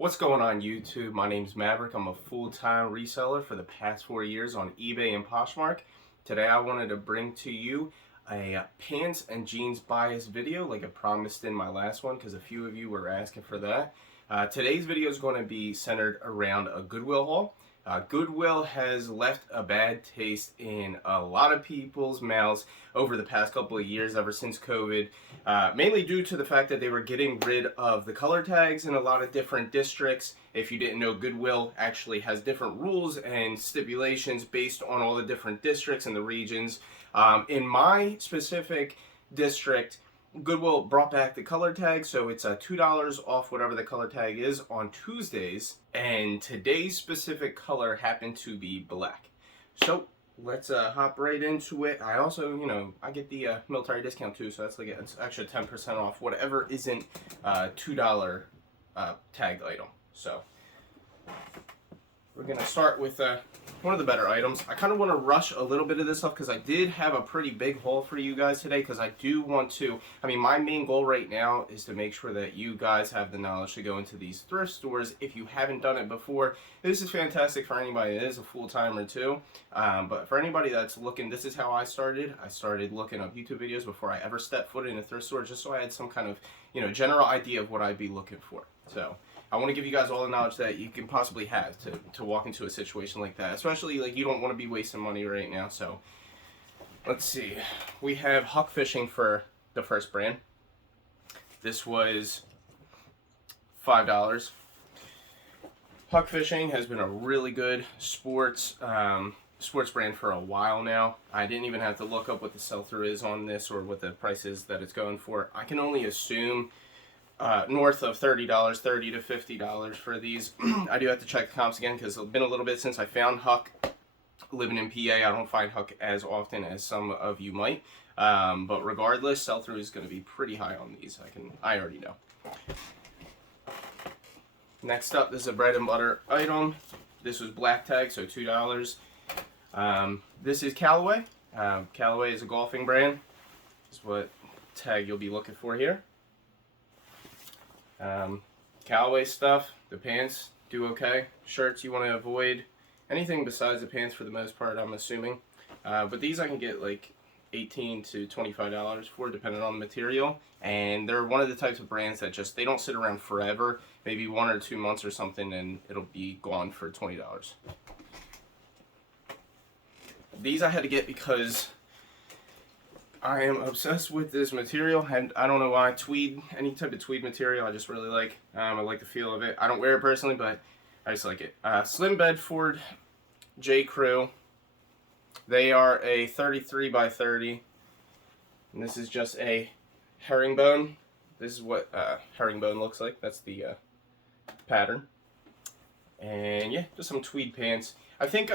What's going on YouTube? My name's Maverick. I'm a full-time reseller for the past 4 years on eBay and Poshmark. Today I wanted to bring to you a pants and jeans bias video like I promised in my last one because a few of you were asking for that. Today's video is going to be centered around a Goodwill haul. Goodwill has left a bad taste in a lot of people's mouths over the past couple of years, ever since COVID, mainly due to the fact that they were getting rid of the color tags in a lot of different districts. If you didn't know, Goodwill actually has different rules and stipulations based on all the different districts and the regions. In my specific district, Goodwill brought back the color tag, so it's $2 off whatever the color tag is on Tuesdays, and today's specific color happened to be black. So let's hop right into it. I also, I get the military discount too, so that's like an extra 10% off whatever isn't $2 tagged item. So we're gonna start with one of the better items. I kind of want to rush a little bit of this stuff because I did have a pretty big haul for you guys today, because I do want to, my main goal right now is to make sure that you guys have the knowledge to go into these thrift stores if you haven't done it before. This is fantastic for anybody that is a full-timer too, but for anybody that's looking, this is how I started. I started looking up YouTube videos before I ever stepped foot in a thrift store, just so I had some kind of, general idea of what I'd be looking for. So I want to give you guys all the knowledge that you can possibly have to walk into a situation like that. Especially, like, you don't want to be wasting money right now. So, let's see. We have Huck Fishing for the first brand. This was $5. Huck Fishing has been a really good sports brand for a while now. I didn't even have to look up what the sell-through is on this or what the price is that it's going for. I can only assume north of $30, $30 to $50 for these. I do have to check the comps again because it's been a little bit since I found Huck. Living in PA, I don't find Huck as often as some of you might. But regardless, sell-through is going to be pretty high on these. I already know. Next up, this is a bread and butter item. This was black tag, so $2. This is Callaway. Callaway is a golfing brand. This is what tag you'll be looking for here. Callaway stuff, the pants do okay. Shirts you want to avoid. Anything besides the pants for the most part, I'm assuming. But these I can get like $18 to $25 for, depending on the material. And they're one of the types of brands that they don't sit around forever. Maybe 1 or 2 months or something, and it'll be gone for $20. These I had to get because I am obsessed with this material, and I don't know why. Tweed, any type of tweed material, I just really like. I like the feel of it. I don't wear it personally, but I just like it. Slim Bedford J. Crew. They are a 33 by 30, and this is just a herringbone. This is what herringbone looks like. That's the pattern. And yeah, just some tweed pants. I think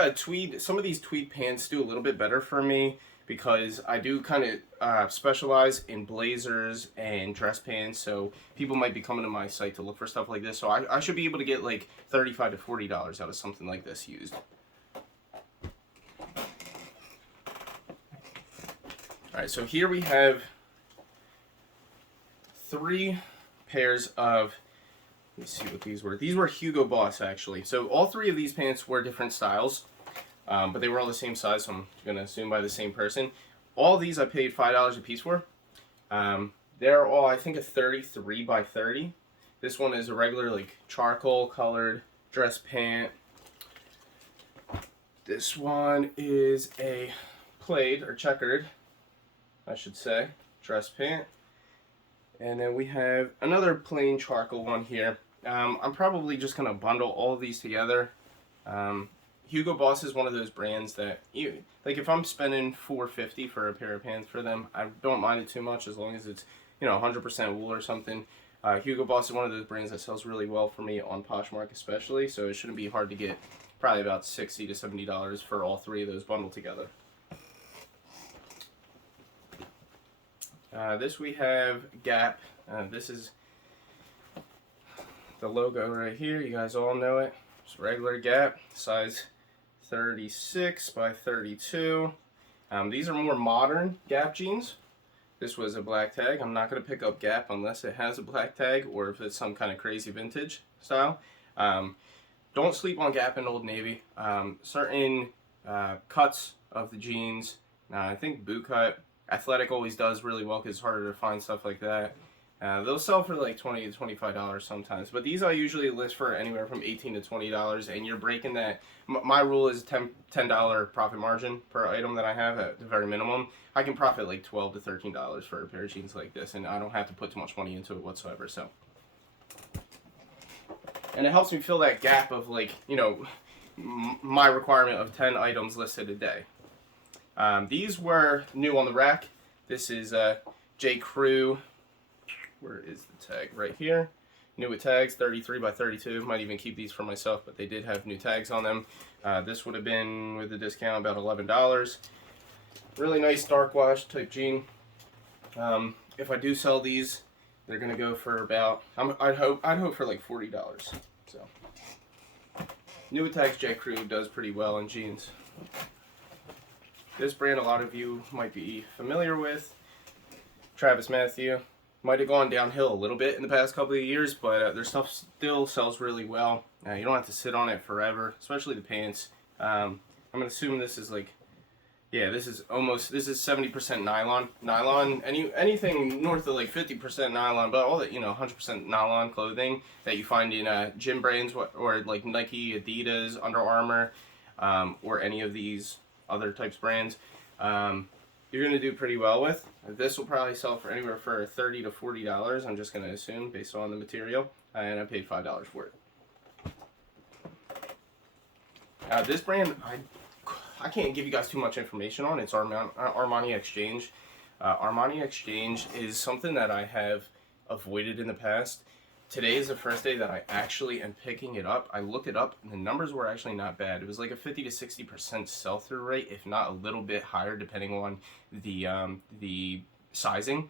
some of these tweed pants do a little bit better for me, because I do kind of specialize in blazers and dress pants, so people might be coming to my site to look for stuff like this, so I should be able to get like $35 to $40 out of something like this used. Alright, so here we have 3 pairs of, let me see what these were. These were Hugo Boss, actually. So all 3 of these pants were different styles. But they were all the same size, so I'm going to assume by the same person. All these I paid $5 a piece for. They're all, I think, a 33 by 30. This one is a regular, like, charcoal colored dress pant. This one is a plaid, or checkered, I should say, dress pant. And then we have another plain charcoal one here. I'm probably just going to bundle all of these together. Hugo Boss is one of those brands that, like, if I'm spending $4.50 for a pair of pants for them, I don't mind it too much as long as it's, 100% wool or something. Hugo Boss is one of those brands that sells really well for me on Poshmark especially, so it shouldn't be hard to get probably about $60 to $70 for all 3 of those bundled together. This we have Gap. This is the logo right here. You guys all know it. It's regular Gap, size 36 by 32. These are more modern Gap jeans. This was a black tag. I'm not going to pick up Gap unless it has a black tag or if it's some kind of crazy vintage. style. Don't sleep on Gap and Old Navy. Certain cuts of the jeans, I think boot cut, athletic always does really well because it's harder to find stuff like that. They'll sell for like $20 to $25 sometimes, but these I usually list for anywhere from $18 to $20, and you're breaking that. My rule is $10 profit margin per item that I have at the very minimum. I can profit like $12 to $13 for a pair of jeans like this, and I don't have to put too much money into it whatsoever. So, and it helps me fill that gap of like, you know, my requirement of 10 items listed a day. These were new on the rack. This is J. Crew. Where is the tag? Right here. New with tags, 33 by 32. Might even keep these for myself, but they did have new tags on them. This would have been, with the discount, about $11. Really nice dark wash type jean. If I do sell these, they're gonna go for about, I'd hope for like $40. So, new with tags J. Crew does pretty well in jeans. This brand a lot of you might be familiar with. Travis Matthew. Might have gone downhill a little bit in the past couple of years, but their stuff still sells really well. You don't have to sit on it forever, especially the pants. I'm gonna assume this is like, yeah, this is 70% nylon. Nylon, anything north of like 50% nylon, but all that, you know, 100% nylon clothing that you find in gym brands or like Nike, Adidas, Under Armour, or any of these other types of brands. You're going to do pretty well with. This will probably sell for anywhere for $30 to $40, I'm just going to assume, based on the material, and I paid $5 for it. This brand, I can't give you guys too much information on. It's Armani Exchange. Armani Exchange is something that I have avoided in the past. Today is the first day that I actually am picking it up. I looked it up, and the numbers were actually not bad. It was like a 50 to 60% sell-through rate, if not a little bit higher, depending on the sizing.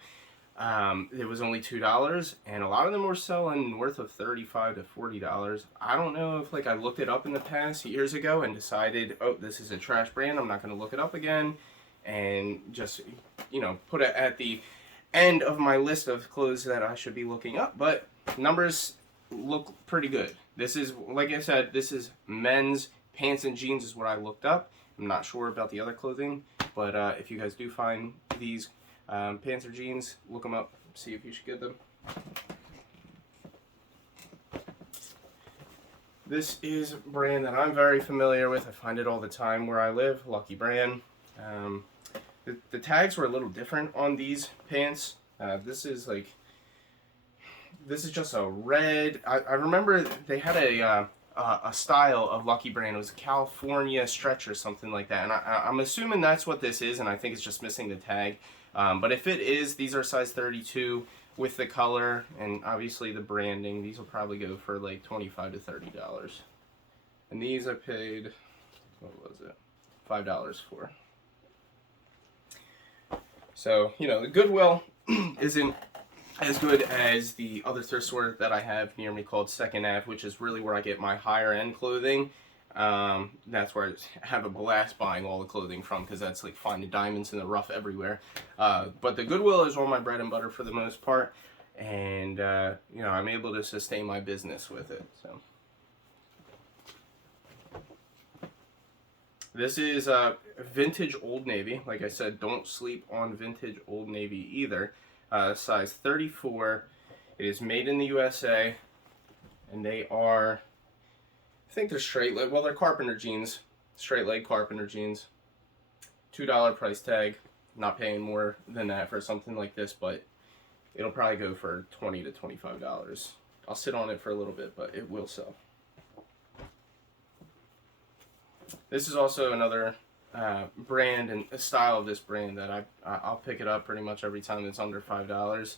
It was only $2, and a lot of them were selling north of $35 to $40. I don't know if like I looked it up in the past years ago and decided, oh, this is a trash brand, I'm not going to look it up again, and just, you know, put it at the end of my list of clothes that I should be looking up, but numbers look pretty good. This is, like I said, this is men's pants and jeans is what I looked up. I'm not sure about the other clothing, but if you guys do find these pants or jeans, look them up, see if you should get them. This is a brand that I'm very familiar with. I find it all the time where I live, Lucky brand. The tags were a little different on these pants. This is just a red. I remember they had a style of Lucky brand. It was California stretch or something like that. And I'm assuming that's what this is, and I think it's just missing the tag. But if it is, these are size 32 with the color and obviously the branding. These will probably go for like $25 to $30. And these I paid, what was it? $5 for. So, you know, the Goodwill isn't as good as the other thrift store that I have near me called Second Ave, which is really where I get my higher end clothing. That's where I have a blast buying all the clothing from, because that's like finding diamonds in the rough everywhere. But the Goodwill is all my bread and butter for the most part, and you know, I'm able to sustain my business with it. So this is vintage Old Navy. Like I said, don't sleep on vintage Old Navy either. Size 34. It is made in the USA, and they are, I think they're straight leg. Well, they're carpenter jeans, straight leg carpenter jeans. $2 price tag. Not paying more than that for something like this, but it'll probably go for $20 to $25. I'll sit on it for a little bit, but it will sell. This is also another brand and a style of this brand that I'll pick it up pretty much every time it's under $5,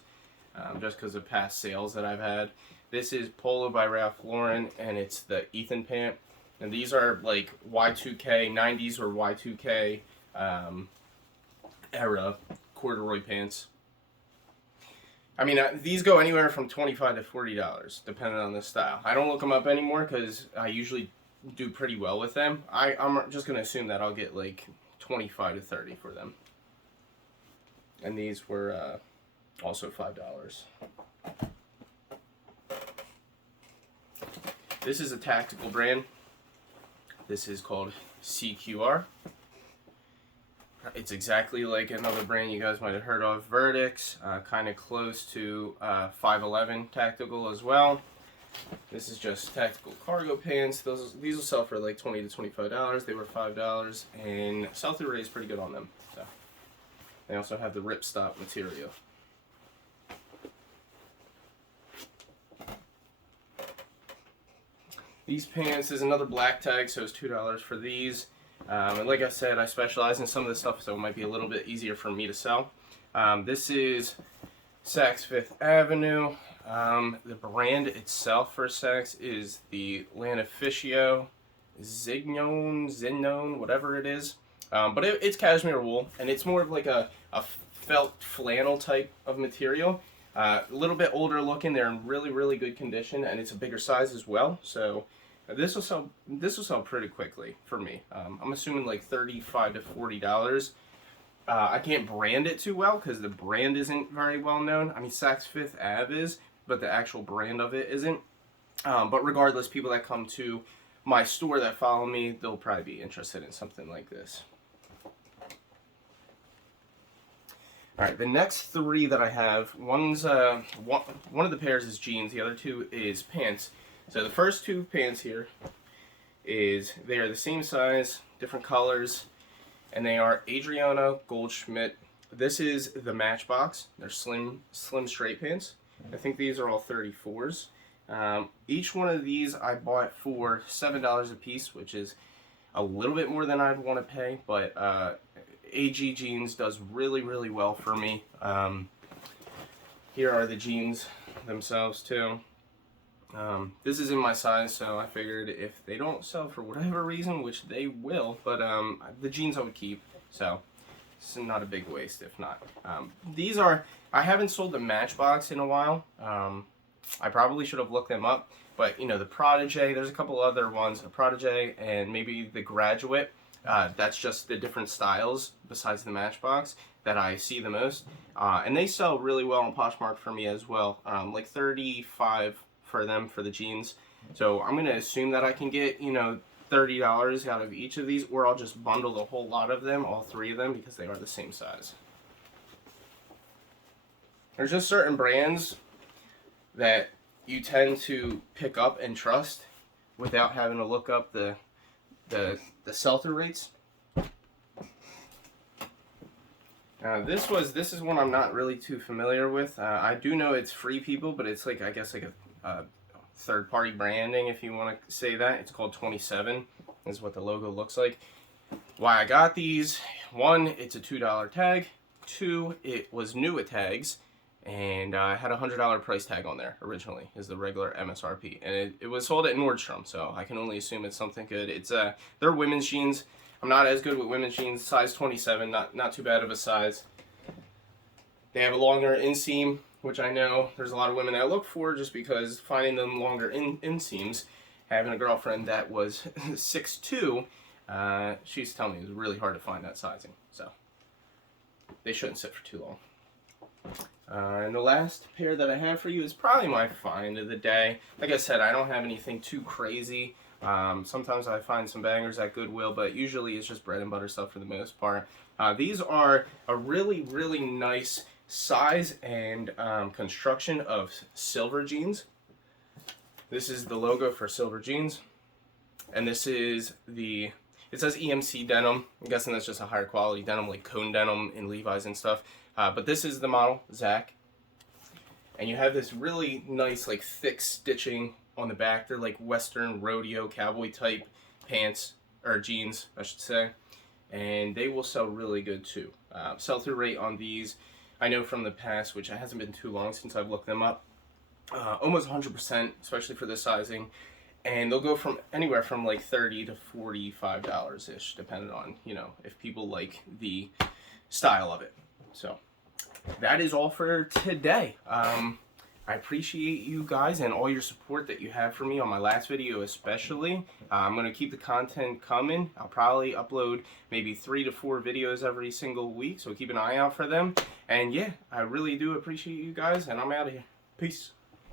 just because of past sales that I've had. This is Polo by Ralph Lauren, and it's the Ethan pant. And these are like Y2K, 90s or Y2K era corduroy pants. I mean, these go anywhere from $25 to $40, depending on the style. I don't look them up anymore because I usually do pretty well with them. I'm just going to assume that I'll get like $25 to $30 for them. And these were also $5. This is a tactical brand. This is called CQR. It's exactly like another brand you guys might have heard of, Verdicts, kind of close to 511 Tactical as well. This is just tactical cargo pants. These will sell for like $20 to $25. They were $5, and sell-through rate is pretty good on them. So they also have the ripstop material. These pants is another black tag, so it's $2 for these. And like I said, I specialize in some of this stuff, so it might be a little bit easier for me to sell. This is Saks Fifth Avenue. The brand itself for Saks is the Lanificio Zignon, whatever it is. But it's cashmere wool, and it's more of like a felt flannel type of material. A little bit older looking. They're in really, really good condition, and it's a bigger size as well. So this will sell pretty quickly for me. I'm assuming like $35 to $40. I can't brand it too well because the brand isn't very well known. I mean, Saks Fifth Ave is, but the actual brand of it isn't. But regardless, people that come to my store that follow me, they'll probably be interested in something like this. All right, the next three that I have, one of the pairs is jeans, the other two is pants. So the first two pants here they are the same size, different colors, and they are Adriana Goldschmidt. This is the Matchbox. They're slim straight pants. I think these are all 34s. Each one of these I bought for $7 a piece, which is a little bit more than I'd want to pay, but AG Jeans does really, really well for me. Here are the jeans themselves too. This is in my size, so I figured if they don't sell for whatever reason, which they will, but the jeans I would keep, so it's not a big waste if not. I haven't sold the Matchbox in a while. I probably should have looked them up, but you know, the Protege, there's a couple other ones, the Protege and maybe the Graduate. That's just the different styles besides the Matchbox that I see the most. And they sell really well on Poshmark for me as well. Like $35 for them for the jeans. So I'm going to assume that I can get, you know, $30 out of each of these, or I'll just bundle the whole lot of them, all three of them, because they are the same size. There's just certain brands that you tend to pick up and trust without having to look up the sell-through rates. This is one I'm not really too familiar with. I do know it's Free People, but it's like, I guess, like a third-party branding, if you want to say that. It's called 27, is what the logo looks like. Why I got these: one, it's a $2 tag. Two, it was new at tags, and I had a $100 price tag on there originally, is the regular MSRP, and it was sold at Nordstrom, so I can only assume it's something good. It's they're women's jeans. I'm not as good with women's jeans. Size 27, not too bad of a size. They have a longer inseam, which I know there's a lot of women that look for, just because finding them longer inseams. Having a girlfriend that was 6'2", she used to tell me it was really hard to find that sizing, so they shouldn't sit for too long. And the last pair that I have for you is probably my find of the day. Like I said, I don't have anything too crazy. Sometimes I find some bangers at Goodwill, but usually it's just bread and butter stuff for the most part. These are a really, really nice size and construction of Silver jeans. This is the logo for Silver jeans, and this is it says EMC denim. I'm guessing that's just a higher quality denim, like cone denim in Levi's and stuff. But this is the model, Zach. And you have this really nice, like, thick stitching on the back. They're like Western rodeo cowboy type pants, or jeans, I should say. And they will sell really good too. Sell-through rate on these, I know from the past, which it hasn't been too long since I've looked them up, almost 100%, especially for this sizing. And they'll go from anywhere from like $30 to $45-ish, depending on, you know, if people like the style of it. So that is all for today. I appreciate you guys and all your support that you have for me on my last video especially. I'm going to keep the content coming. I'll probably upload maybe 3 to 4 videos every single week, so keep an eye out for them. And yeah, I really do appreciate you guys, and I'm out of here. Peace.